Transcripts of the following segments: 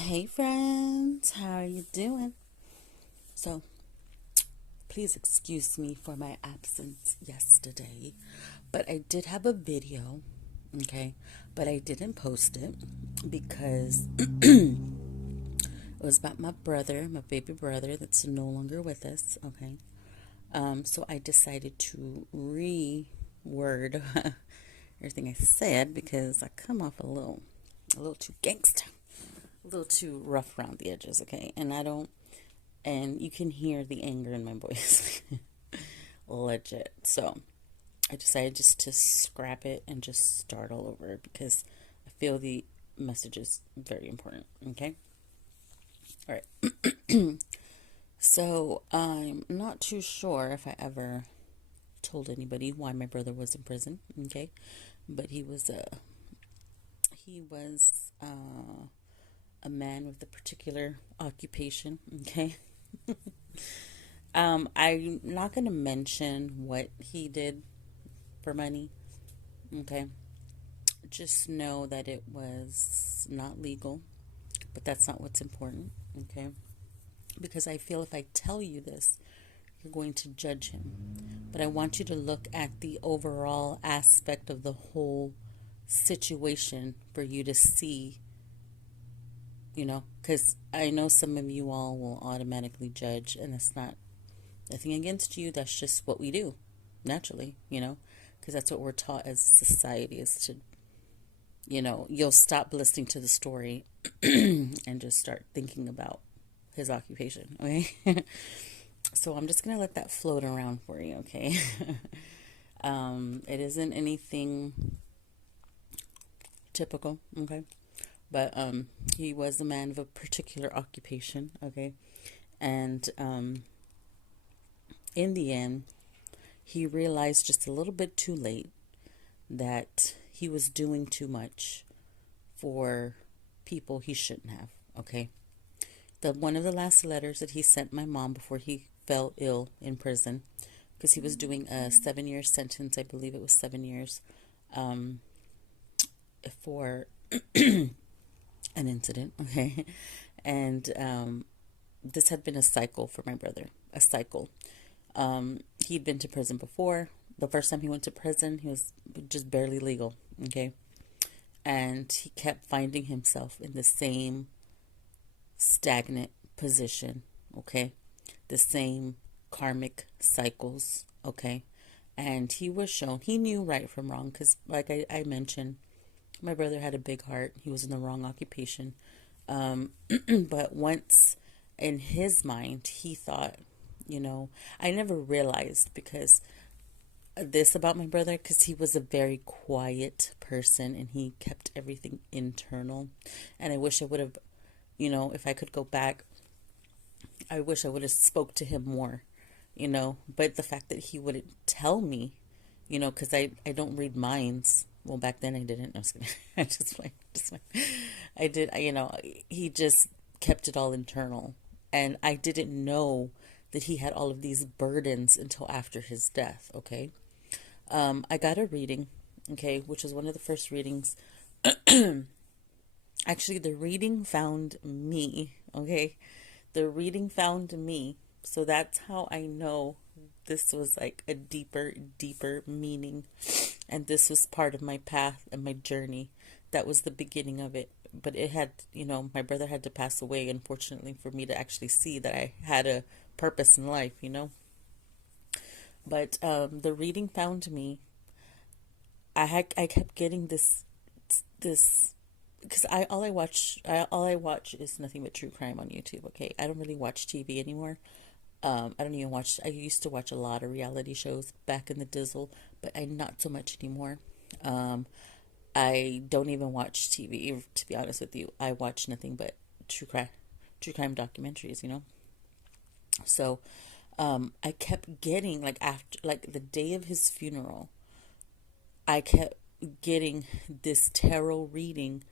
Hey friends, how are you doing? So, please excuse me for my absence yesterday, but I did have a video, okay? But I didn't post it because it was about my brother, my baby brother that's no longer with us, okay? So I decided to reword everything I said because I come off a little too gangster, a little too rough around the edges, okay? And you can hear the anger in my voice. Legit. So I decided just to scrap it and just start all over because I feel the message is very important. Okay. All right. So I'm not too sure if I ever told anybody why my brother was in prison. Okay. But he was a man with a particular occupation. Okay. I'm not going to mention what he did for money. Okay. Just know that it was not legal, but that's not what's important. Okay. Because I feel if I tell you this, you're going to judge him. But I want you to look at the overall aspect of the whole situation for you to see, because I know some of you all will automatically judge, and it's not nothing against you. That's just what we do naturally, because that's what we're taught as a society is to, you'll stop listening to the story and just start thinking about his occupation, okay? So I'm just going to let that float around for you, okay? It isn't anything typical, okay? But he was a man of a particular occupation, okay? And in the end, he realized just a little bit too late that he was doing too much for people he shouldn't have, okay? One of the last letters that he sent my mom before he fell ill in prison, because he was doing a 7 year sentence, I believe it was 7 years, for an incident, okay? And this had been a cycle for my brother, a cycle. He'd been to prison before. The first time he went to prison, he was just barely legal, okay? And he kept finding himself in the same stagnant position, okay? The same karmic cycles, okay? And he was shown, he knew right from wrong because, like I mentioned, my brother had a big heart. He was in the wrong occupation. But once in his mind, he thought, I never realized because this about my brother because he was a very quiet person and he kept everything internal. And I wish I would have, if I could go back, I wish I would have spoke to him more, but the fact that he wouldn't tell me, because I don't read minds. Well, back then I didn't. I was gonna, I just like, I did, he just kept it all internal. And I didn't know that he had all of these burdens until after his death, okay? I got a reading, okay, which was one of the first readings. Actually, the reading found me, okay? The reading found me. So that's how I know this was like a deeper, deeper meaning. And this was part of my path and my journey. That was the beginning of it. But it had, my brother had to pass away, unfortunately, for me to actually see that I had a purpose in life. But the reading found me. I kept getting this because all I watch is nothing but true crime on YouTube. Okay, I don't really watch TV anymore. I don't even watch. I used to watch a lot of reality shows back in the Dizzle, but I not so much anymore. Um, I don't even watch TV. To be honest with you, I watch nothing but true crime documentaries. So I kept getting like after like the day of his funeral, I kept getting this tarot reading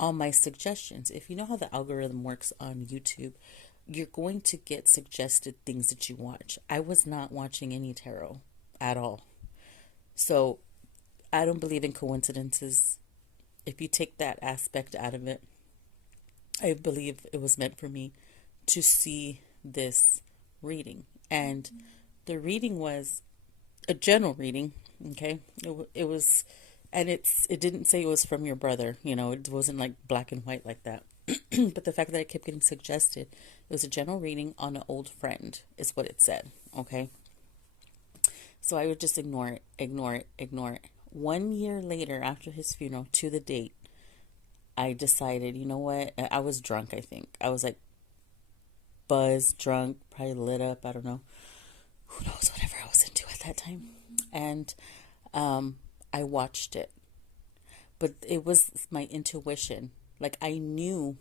on my suggestions. If you know how the algorithm works on YouTube, you're going to get suggested things that you watch. I was not watching any tarot at all. So I don't believe in coincidences. If you take that aspect out of it, I believe it was meant for me to see this reading. And the reading was a general reading, okay? It was, and it didn't say it was from your brother, it wasn't like black and white like that. But the fact that it kept getting suggested, it was a general reading on an old friend, is what it said, okay? So I would just ignore it, ignore it, ignore it. 1 year later, after his funeral, to the date, I decided, you know what? I was drunk, I think. I was like buzzed, drunk, probably lit up. I don't know. Who knows? Whatever I was into at that time. And I watched it. But it was my intuition. Like, I knew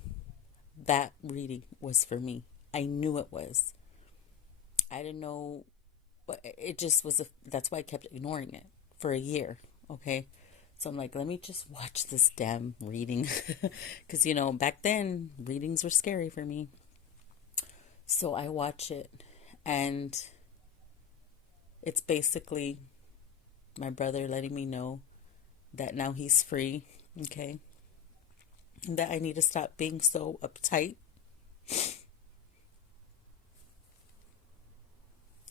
that reading was for me. I knew it was. I didn't know. It just was. That's why I kept ignoring it for a year. Okay. So I'm like, let me just watch this damn reading. Because, back then, readings were scary for me. So I watch it, and it's basically my brother letting me know that now he's free, okay? And that I need to stop being so uptight.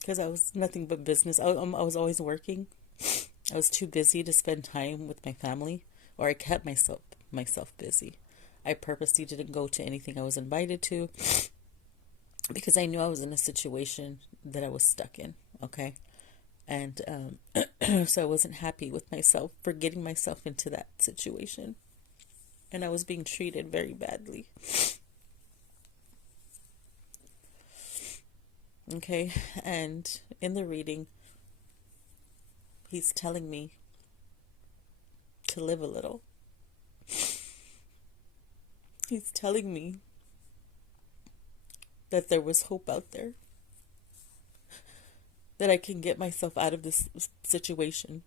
Because I was nothing but business. I was always working. I was too busy to spend time with my family, or I kept myself busy. I purposely didn't go to anything I was invited to because I knew I was in a situation that I was stuck in, okay? And so I wasn't happy with myself for getting myself into that situation. And I was being treated very badly. Okay, and in the reading, he's telling me to live a little. He's telling me that there was hope out there, that I can get myself out of this situation,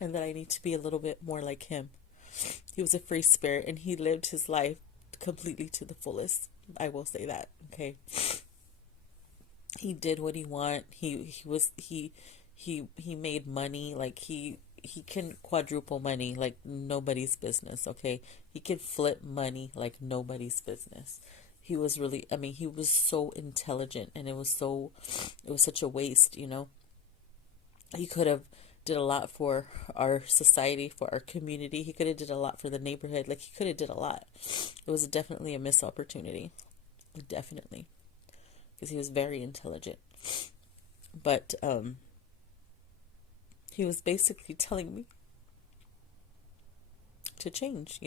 and that I need to be a little bit more like him. He was a free spirit, and he lived his life completely to the fullest. I will say that, okay? He did what he wanted. He made money. Like, he can quadruple money like nobody's business, okay? He could flip money like nobody's business. He was really, he was so intelligent, and it was such a waste, He could have did a lot for our society, for our community. He could have did a lot for the neighborhood. Like, he could have did a lot. It was definitely a missed opportunity. Definitely. Because he was very intelligent. But he was basically telling me to change,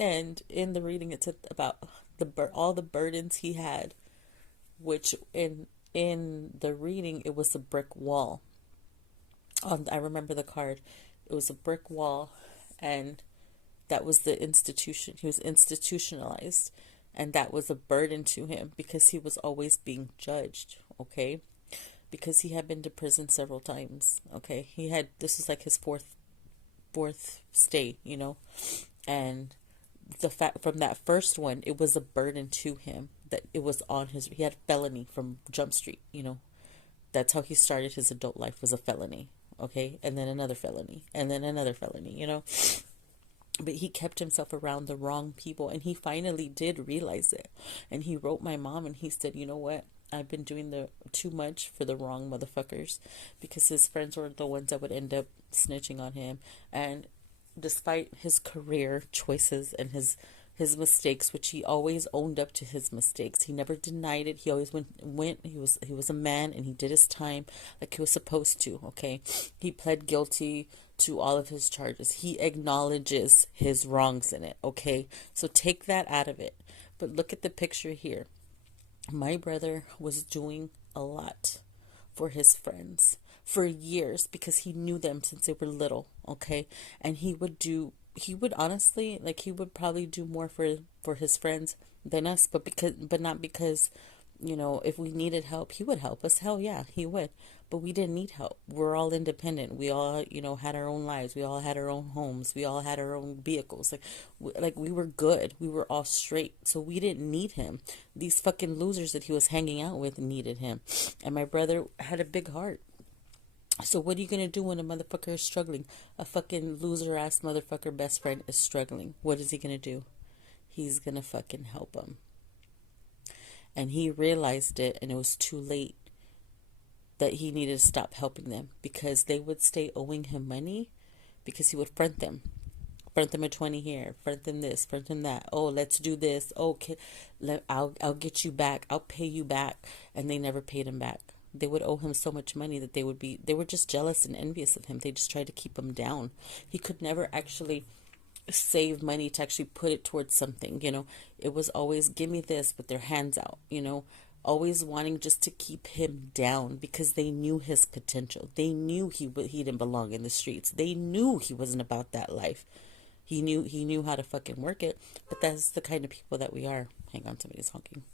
And in the reading, it said about all the burdens he had, which in the reading, it was a brick wall. I remember the card. It was a brick wall, and that was the institution. He was institutionalized, and that was a burden to him because he was always being judged, okay? Because he had been to prison several times, okay? This was like his fourth stay, And the fact from that first one, it was a burden to him that it was he had a felony from Jump Street, That's how he started his adult life, was a felony, okay? And then another felony, and then another felony, But he kept himself around the wrong people, and he finally did realize it. And he wrote my mom, and he said, you know what? I've been doing too much for the wrong motherfuckers, because his friends were the ones that would end up snitching on him. And despite his career choices and his mistakes, which he always owned up to his mistakes, he never denied it. He always went. He was a man, and he did his time like he was supposed to. Okay, he pled guilty to all of his charges. He acknowledges his wrongs in it. Okay, so take that out of it. But look at the picture here. My brother was doing a lot for his friends for years because he knew them since they were little, okay? And he would honestly, like, he would probably do more for his friends than us, but not because, if we needed help, he would help us. Hell yeah, he would. But we didn't need help. We're all independent. We all, had our own lives. We all had our own homes. We all had our own vehicles. Like we were good. We were all straight. So we didn't need him. These fucking losers that he was hanging out with needed him. And my brother had a big heart. So what are you gonna do when a motherfucker is struggling? A fucking loser ass motherfucker best friend is struggling. What is he gonna do? He's gonna fucking help him. And he realized it, and it was too late, that he needed to stop helping them, because they would stay owing him money, because he would front them. Front them a 20 here, front them this, front them that. Oh, let's do this. Okay, I'll get you back. I'll pay you back. And they never paid him back. They would owe him so much money that they were just jealous and envious of him. They just tried to keep him down. He could never actually save money to actually put it towards something. It was always give me this with their hands out, always wanting just to keep him down, because they knew his potential. They knew he didn't belong in the streets. They knew he wasn't about that life. He knew how to fucking work it. But that's the kind of people that we are. Hang on, somebody's honking.